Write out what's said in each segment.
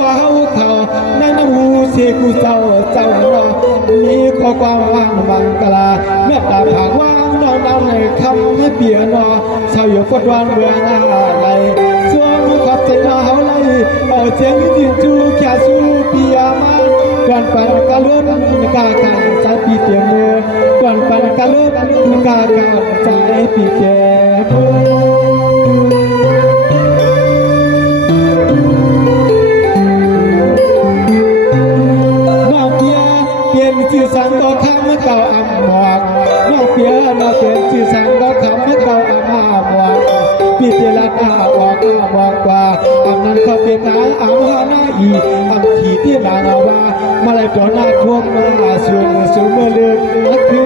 กว่าเขาในน้ำหูเสียกูเจ้ามีข้อความว่างบังกลาเมื่อตาผางว่างนอนดำในคำให้เปียนอชาวอยู่ฟดวันเบื่อหน้าไหลช่วงขอบใจมาเขาไล่เอาเสียงยืนจูแค่สู้เปียมาก่อนปันกะลุนกาการใจปีเตียมือก่อนปันกะลุนกาการใจปีเตียมือชื่อสังก็คำเก่าอ่ำหมอกนอกเปียนอกเป็นชื่อสังก็คำเก่าอ่ำหมอกปีเตลัดอาบอกกว่าอ่ำนั้นก็เป็นนางอ่ำหาหน้าอีอ่ำขี่ที่นางว่ามาเลยตัวหน้าท่วมมาส่วนสูงเมื่อเลือกนักคื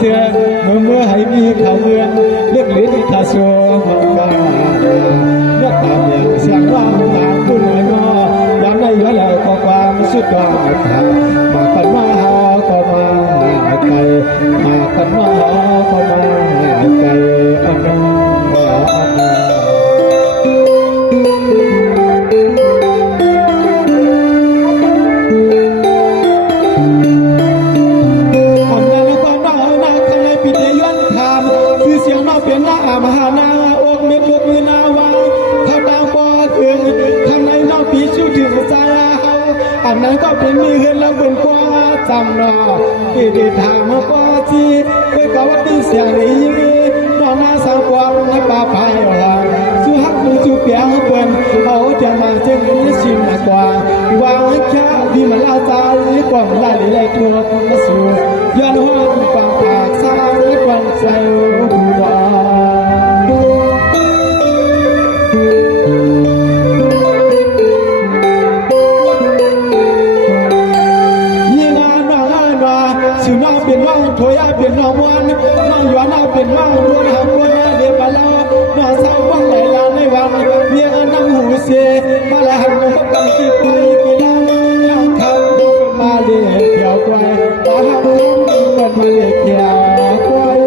เสียเมื่อให้มีข่าวเมืองเลือกลิ้นขาสัวมันกันเลือกตามอย่างเสียงว่าตามผู้หน่อยก็ย้ำได้เยอะแล้วก็ความสุดยอดมากันมาหาก็มาไกลมากันมาหาก็มาไกลอันนั้นเป็นหน้ามหานาอกเม็ดลูกมือนาวาเขาดาวปอถึงทางในนอกปีชูถึงใจเขาอันนั้นก็เป็นมีเงินแล้วบนกว่าจำนอที่ได้ทางมาปอจีเคยกล่าวว่าตีเสียงนี้นอนนาสาวกวางในป่าไผ่หลังสู้ฮักมือจูเปียงเปิ้นเขาจะมาเจอเงินชิมกว่าวางแค่ที่มันลาใจกว่างไล่เลยทั่วมาสู่ย้อนห้องกว่างผากสร้างและกว่างใจหูดอชื่อน้าเป็นน้องถอยเป็นน้องวันน้องย้อนเป็นน้องดวงหางวันเดี๋ยวไปแล้วน้องสาวบ้านไหลลาในวันเพียงน้ำหูเสียมาแล้วหันมากันกี่ปีกี่ล้านยังทำมาเลี้ยเกี่ยวควายตาหักน้ำเป็นมาเลี้ยเกี่ยวควาย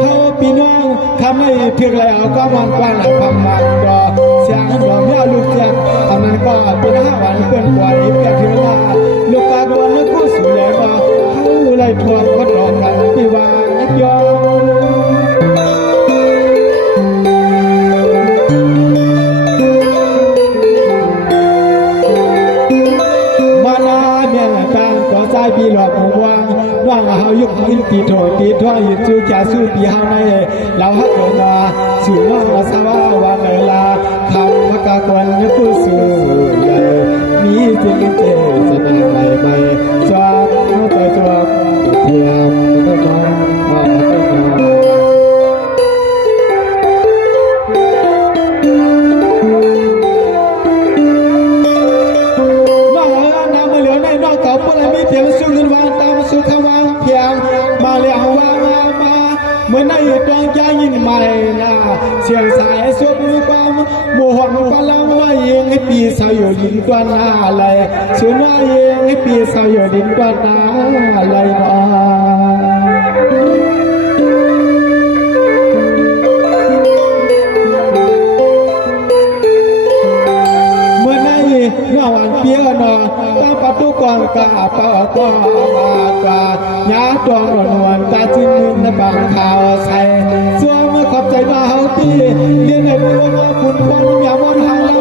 เขาพี่น้องทำให้เพียงแล้วก็มันกว้างหลายพันมันก็เสียงหลวงย่าลูกเสียงอันนั้นก็เป็น5 วันเกินกว่าอีกแค่ถึงเวลาลูกกาดวนและผู้สูงใหญ่มาเขาไล่ทวงก็รอกันที่วางนักยอมาลาเมียนต่างก็ใจปีหลอกวางว่างเฮายุคอินตีโถตีท่อยืนจูแก่สู้ปีเฮาในเราฮักเกิดมาสู่น้องสาววันเวลาคำพักกวนยผู้สู้ใหญ่มีจริงเจสนาใหม่ใหม่จวบตัวจวบเทียมก็มาเพียงสู้กันวางตามสู้คำวางเพียงมาเลี้ยงวางมาเมื่อในตองใจยิ่งใหม่นะเสียงสายสวดมือความโมหะปลาว่าเองให้ปีสาวอยู่ดินกว่านาอะไรส่วนว่าเองให้ปีสาวอยู่ดินกว่านาอะไรบ้างเมื่อในเมื่อวันเปียนตามประตูกองกาเป่าก็มากว่าหยาดวงนวลตาจิ้มในบางข่าวใส่ส่วนเมื่อขอบใจมาเฮาตีเรียนในดวงคุณวันอย่ามอนหาเรา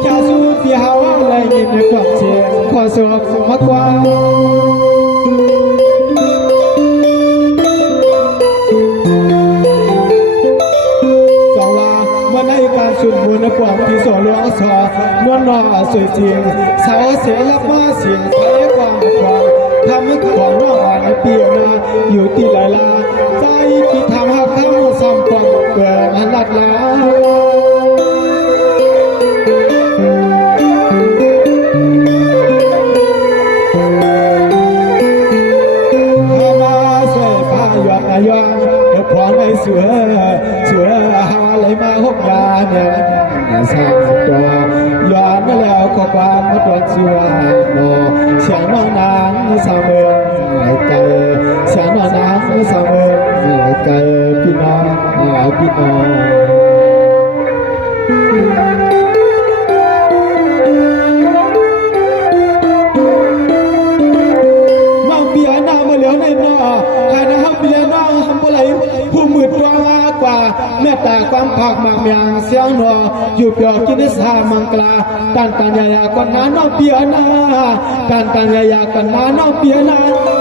แค่สู้ที่เฮาอะไรยินในความเชื่อขอสวบมากกว่าการสุดบุญปวงที่โสหลวงสอนวลนอสวยจริงสาวเสียรับมาเสียงใช้ความความทำให้ของนอกอ่อนเปลี่ยนอยู่ที่หลายลาใจที่ทำให้เขาซ้ำความเกิดหันหลักแล้วมาสวยผ้าหยอดนายองเดี๋ยวขวางในเสือ ไหลมาหกยาเนี่ยสร้างตัวย้อนมาแล้วก็ความมาตรวจสิว่าโนเสียงน้องนางสาวเมืองไกลเสียงน้องนางสาวเมืองไกลพี่น้องพี่น้องน้องเปียหน้ามาเหลียวในนอใครนะครับเปียน้องทำอะไรผู้มืดตัวมากกว่าเมื่อตาความผักหมากเมียงเสียงหนออยู่เปียวกินสามังกลาการตันยาก่อนน้าน้องเปียหน้าการตันยาก่อนน้าน้องเปียหน้า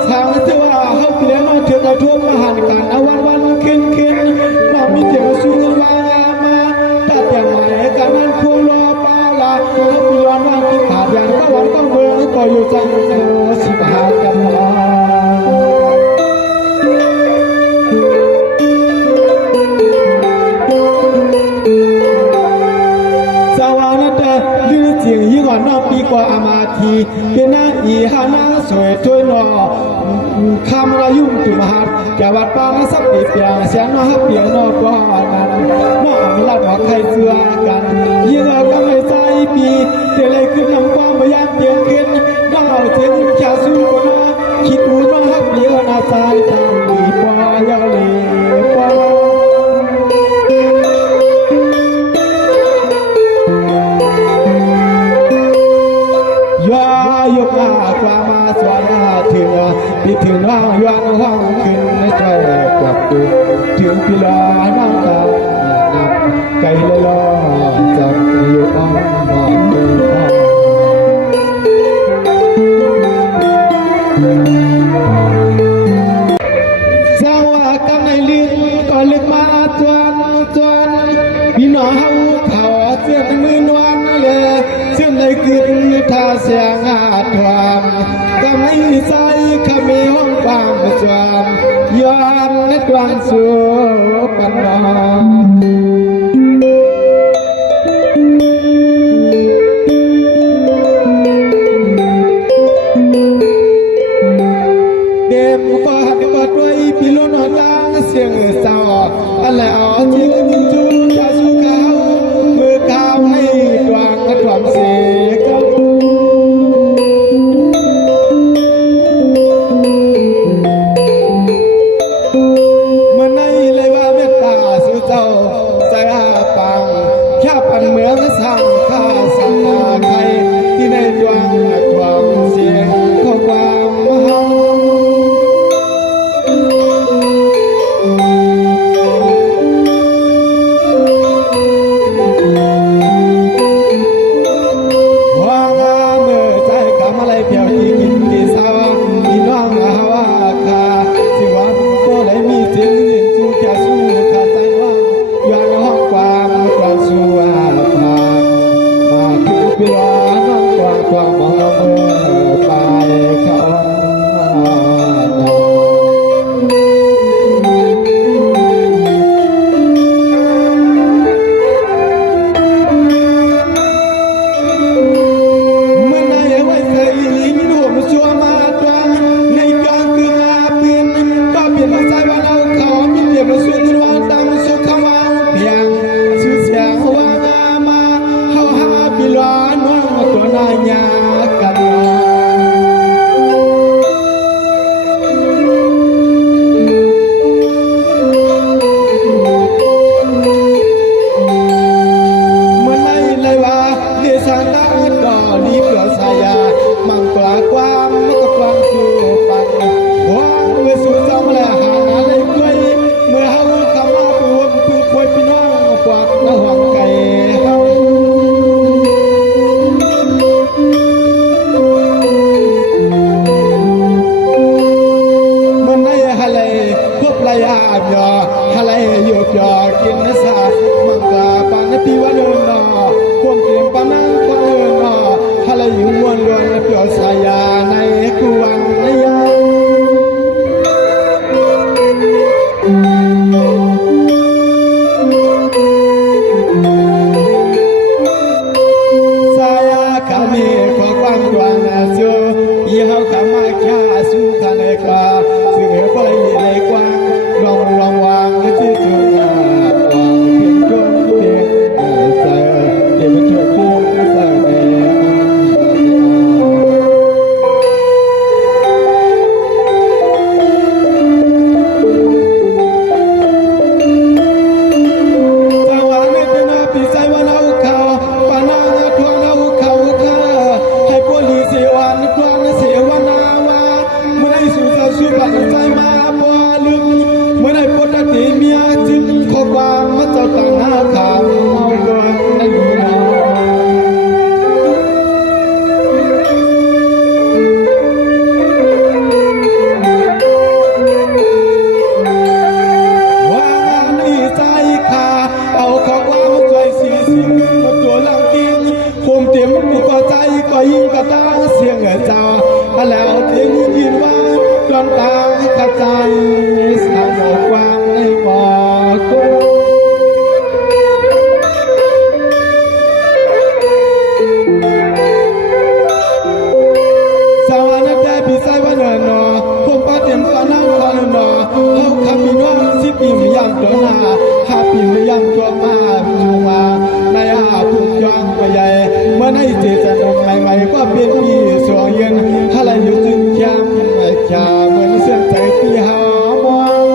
ทางที่ว่าเขาเปียน้องเถื่อนเอาทั่วมาหันกันเอาวันขึ้นน้องมีเดียวสู้วางมาแต่เตียงใหม่กันนั้นคู่รอเปล่าละเขาเปียน้องที่ขาดอย่างก็วันก็เมื่อก็อยู่จังโนสิบหากันน้องยิ่งกว่านอกปีกว่าอามาทีเป็นหน้าอีหาหน้าสวยถ้วยนอคำระยุ่งตุมหัดแกวัดปางสับปีเปียงเสียงนอฮับเปียงนอกก็นั้นนออำลาดบอกใครเสือกันยิ่งเราก็ไม่ใจปีเดี๋ยวเลยขึ้นลำความพยายามเตียงขึ้นน้องเอาเสียงแค่สู้ก็น่าคิดอูนอฮับเปียงน่าใจตามมีปอยาลีปอยกหน้ากว่ามาสวรรค์ถึงปีถึงน้องย้อนห้องขึ้นไม่ใช่กลับดูถึงปีลอน้องตานับไกลเลยล้อจับอยู่อ้อมมองดูอ้อมสร้างว่ากันในลึกก็ลึกมาจวนพี่น้องเขาเสื้อมือนวลเลยซึ่งในคืนท่าเสียงอาถวามก็ไม่ใส่ขมีห้องความจวนย้อนในกลางสู่ปันน้องเด็มก็หัดก็ด้วยพี่ลุ้นดังเสียงเศร้าอะไรเอาจริงจุนจะสู้เขามือเขาให้ดวงความเสียกันเมื่อในเลยว่าเมตตาสู่เจ้าใจอาปังแค่ปันเหมือนสั่งข้าสั่งใครที่ในดวงความเสียงข้อความมหาลองวางที่จุดวางเพียงตัว ปีมยามตัวหน้าหาปีมยามตัวมาอยู่มาในพุ่งยองไปใหญ่เมื่อในเจตนงใหม่ๆก็เป็นปีสวงเย็นอะไรอยู่จึงยามชาเหมือนเส้นใจปีหามอง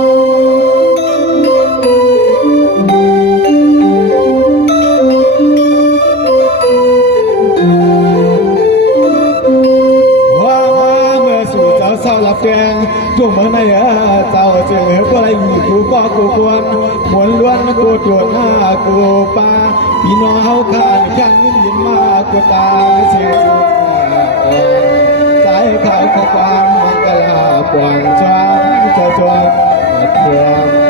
เศร้าละแฟงช่วงเมื่อไหร่เจ้าเจอผู้ไรมีกูก็กูควรหมุนล้วนกูตรวจหน้ากูป่าพี่น้องเฮาขาดขันยินมากูตาเสียสุดใจเขาขอความมังกลาปวงจวนจวนเทียม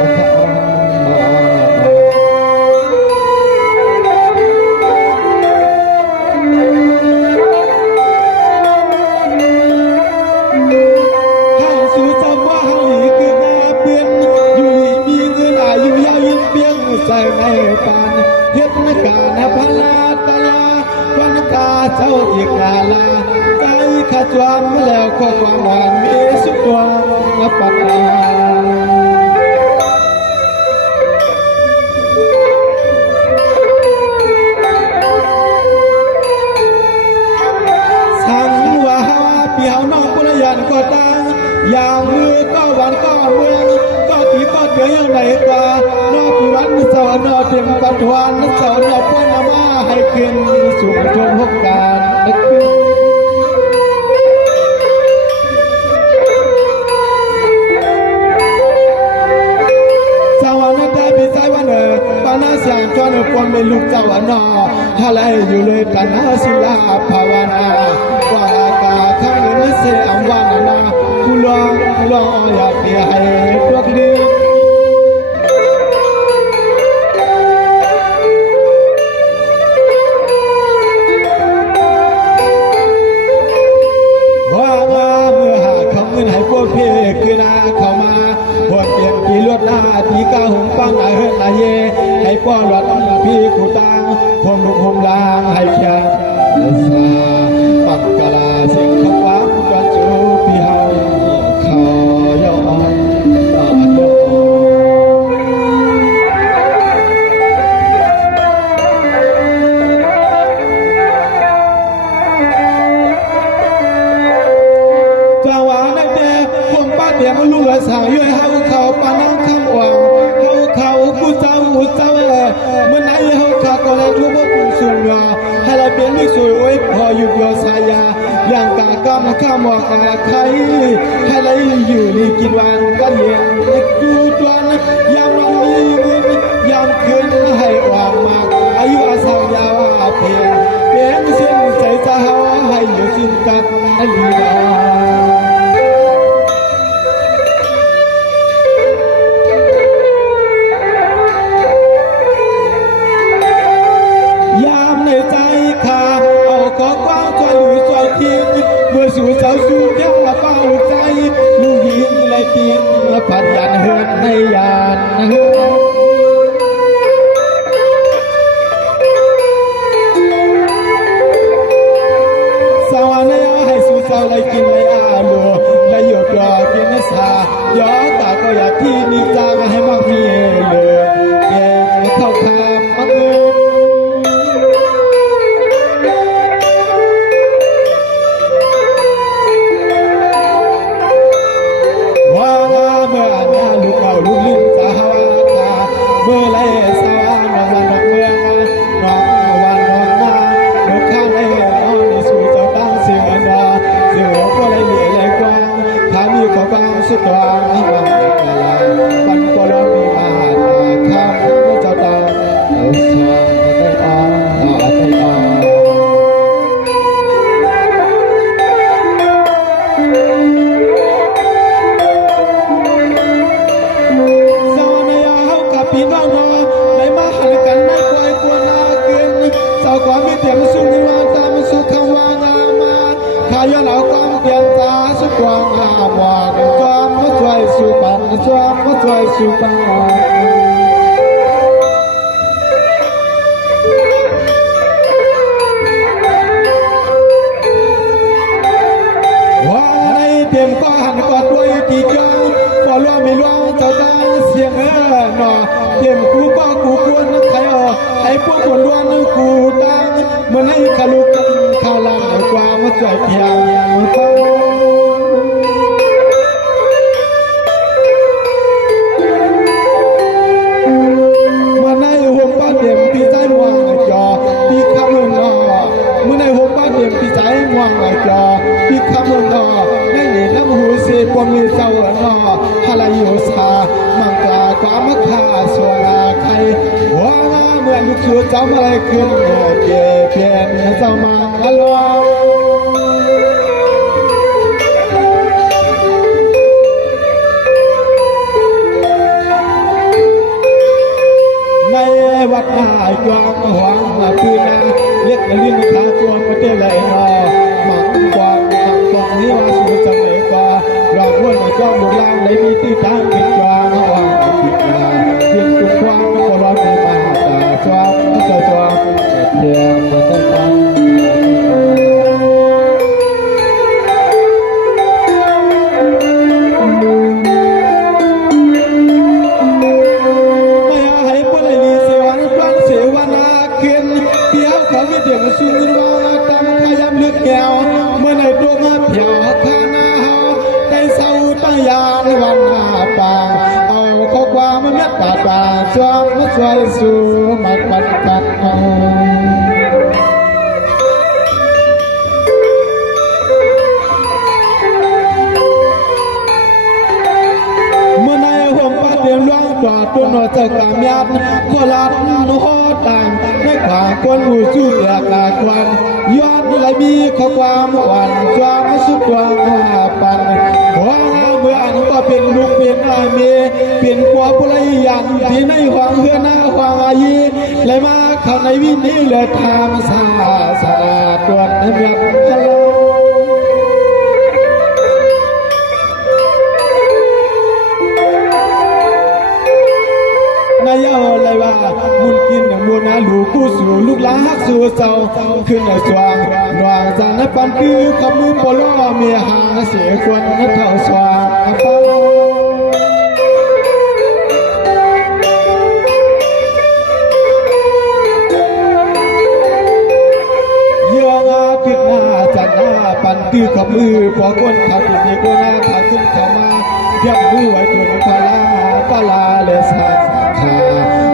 ใส่ในปานเฮ็ดนกาณพลาตลาวันกาเจ้าอีกนาลาใจขจรแล้วข้อความหวานมีสุดตัวนับปากาสั่งว่าเปียวน้องกุลยันก็ตั้งอย่างมือก็หวานก็เมืองก็ตีก็เกี่ยวอย่างไรกว่านอกวันสอนนอเต็มปัจจุบันสอนนอป้อนมาให้ขึ้นสู่ชมหกการนึกขึ้นสวรรค์ได้พิสัยวันปานาเสียงจวนปนเป็นลูกเจ้าวันนอฮาไลอยู่เลยปานาศิลาภาวนาว่ากาข้างนี้เสียงวันนากุลองอยากเปียให้ตัวดีเพคือนาเข้ามาบวชเปลี่ยนกี่ลวดหน้าที่ก้าวหงปังนาเฮิรนาเยให้ป้อนหลอดพี่กูตังพมลุกพมลางให้แค่สาปักกะลาเสียงขวางจวนจูพี่เฮาเขาย่อเดี๋ยวมันลูกสาวย้อยเฮาเขาปานังคำหวังเขาผู้เจ้าเมื่อไหนเฮาขาก็เลยทั่วพวกคุณสุนยาให้เราเป็นมิสวยโอ้ยพอหยุดยอสายาอย่างกากำข้ามว่าใครให้เราอยู่นี่กินวันก็เย็นดูจวนยามวันมีเงินยามคืนให้วางมากอายุอาสายาวเพียงเป็นเส้นใจจะเฮาให้อยู่สิ้นกับอันดีดายามในใจข้าเอาขอความช่วยเหลือช่วยทิ้งเมื่อสู่เจ้าสู่แก้วมาเป้าใจลูกยิงเลยทิ้งพันยันเฮินในยานเฮินสวรรค์ให้สู่เจ้าเลยกินเลยลัวเลยหยดหยอดกินสาย้อนตาก็อยากที่นิจาให้มากมีเลยแกเข้าคำมังเอิญลูกลิ้นสาวตาเมื่อไรสาวน้องวันเมืองน้องวันน้องนาลูกข้างในน้องในสู่เจ้าตั้งเสียงดาเสียงก็เลยเหลี่ยเลยกว้างถ้ามีขอบางสุดตองให้วางกะลาปันก็ร้องมีมาตาข้ามเจ้าตาเอาสองได้อ่อนได้อ่อนพี่น้องได้มาหันกันในควายกวนนาเกินเจ้าความไม่เตรียมสุนิวาตามสุขวางามาข้าย้อนเอาความเตรียมตาสุขวางาหมอกจอมมาช่วยสุปันจอมมาช่วยสุปันว่าในเตรียมก็หันกอดด้วยที่เจ้าพอล้อไม่ล้อเจ้าตาเสียง หนอเต็มกูก็กูควรใครไอ้พวกคนล้วนกูตั้งเมื่อให้ขลุกข้าวลางกว่ามาจ่อยเพียงฟังเมื่อในหัวป้าเต็มพี่ใจม่วงจอพี่คำหนอเมื่อในหัวป้าเต็มพี่ใจม่วงจอพี่คำหนอในนี่น้ำหูเสียความมีเจ้าหนอฮาลายุสามังกลากว่ามัคคาสวาใครหัวเมื่อยุคชูเจ้ามาเลยขึ้นเก็บเปลี่ยนเจ้ามาลวงในวัดนาจอมหวังปืนนาเรียกเรียกขาจวนมาเตะเลยนอหมังกวางที่ว่าสู่สมัยก่อนรางวัลจอมบุญล่างเลยมีที่ทางเป็นจอมหวังปิดนาเพียงตุกควางก็ร้อนในมาตาจอมเจ้าจอมเดียวมาตั้งฟังสุนวาตำขยำลึกแก้วเมื่อในตัวมาเพียวข้านาเฮาในเศร้าตายานวันหาป่าเอาข้อความมาเม็ดป่าจอมมาช่วยสู่มาปัดกัดเอาเมื่อในห่มป้าเตรียมล่างกว่าตัวหนอเจ้ากามยัดโคราชโนฮอต่างในขวางคนหูจูเดือกลากวันยอดไหลมีข้อความหวานจวงสุดดวงหาปันหัวเมื่ออันก็เป็นลูกเป็นอาเมีเป็นกัวปุริยันที่ในหวังเฮือหน้าหวังอายีเลยมาเข้าในวินนี้เลยทำสาสาตรวจน้ำยับฮัลโหลนายเอาอะไรว่ามุนกินอย่างมูนาลูกู้สู่ลูกหลาฮักสู่เจ้าขึ้นในสว่างนวางจานปันคือคำมือปล้อเมียหาเสียควนเท่าสว่างฟังเยื่องาพิษหน้าจันหน้าปันคือคำมือพอคนขับผิดมีกนาขาขึ้นเข้ามาเทียบมือไว้ตุนพลาตลาเลสา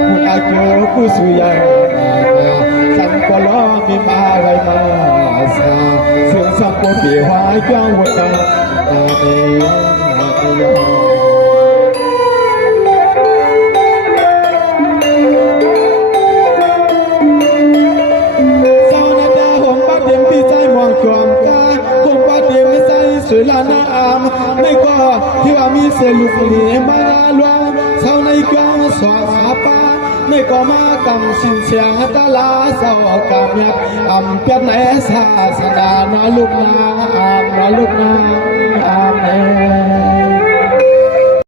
มุนอาเกียวกุสุยาสันปลอมีมาไว้มาสาซึ่งสัมปปีหายเจ้าหัวตาตาเนียสาวนาดาหงป้าเต็มพี่ใจมองจอมกาหงป้าเต็มใจสวยลานาอามไม่ก็ที่ว่ามีเสลุกเหลี่ยมาลวงเศร้าในกลางสวงหาป้าในก็มากำสินเสียงตาลาเศร้ากำยับอำเปียบในศาสนาน้อยลูกนางอามน้อยลูกนางอามเน